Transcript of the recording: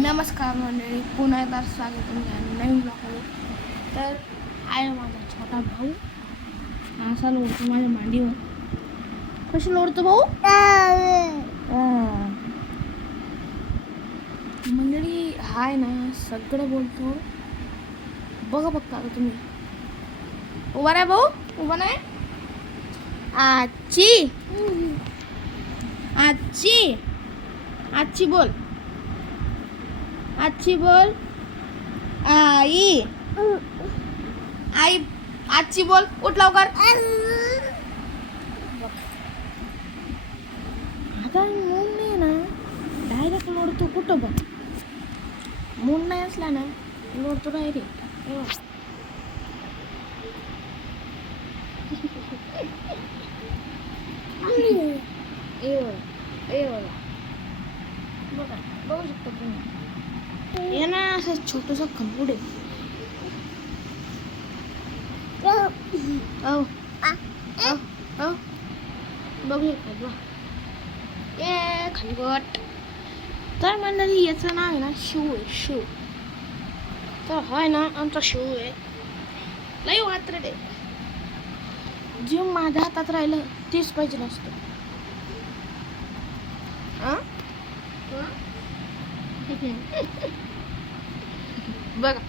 नमस्कार मंडळी, पुन्हा एकदा स्वागत तुमच्या नवीन ब्लॉगमध्ये. तर आहे माझा छोटा भाऊ, असा लोळतो माझ्या मांडीवर. कशी लोळतो भाऊ? मंडळी हाय ना, सगळं बोलतो. बघा फक्त आता तुम्ही. उभा नाही भाऊ, उभा नाही. आजी आजी आजी बोल, आजी बोल. आई आई आजी बोल. उठ लवकर. आता मून नाही ना, डायरेक्ट लोडतो. कुठं बघ, मून नाही असला ना लोडतो डायरेक्ट. बघा, बघू शकता तुम्ही. हे ना असं छोटंसं खंबूड आहे. बघू शकता ये खलगट. तर मंडळी याचं नाव आहे ना शिव आहे, शिव. तर हाय ना आमचा शिव आहे. लई वात्रट आहे. जीव माझ्या हातात राहिलं तेच पाहिजे नसतं. बघा